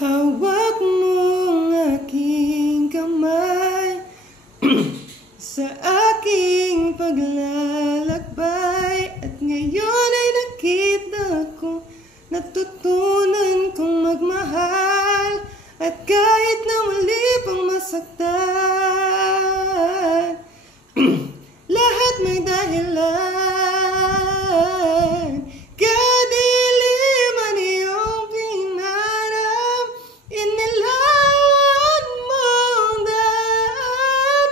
Hawak mo ang aking kamay sa aking paglalakbay. At ngayon ay nakita ko, natutunan kong magmahal. At kahit na muli pang masaktan, lahat may dahilan. Kadiliman iyong pinarap, inilawan mong daanan.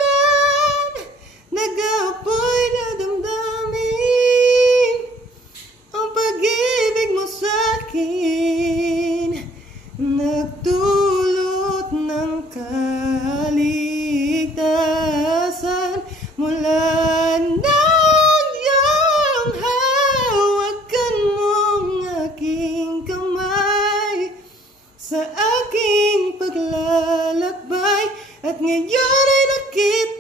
Nag-aapoy na damdamin ang pag-ibig mo sa'kin. Nagdulot ng kaligtasan mula nang iyong hawakan mong aking kamay sa aking paglalakbay. At ngayon ay nakita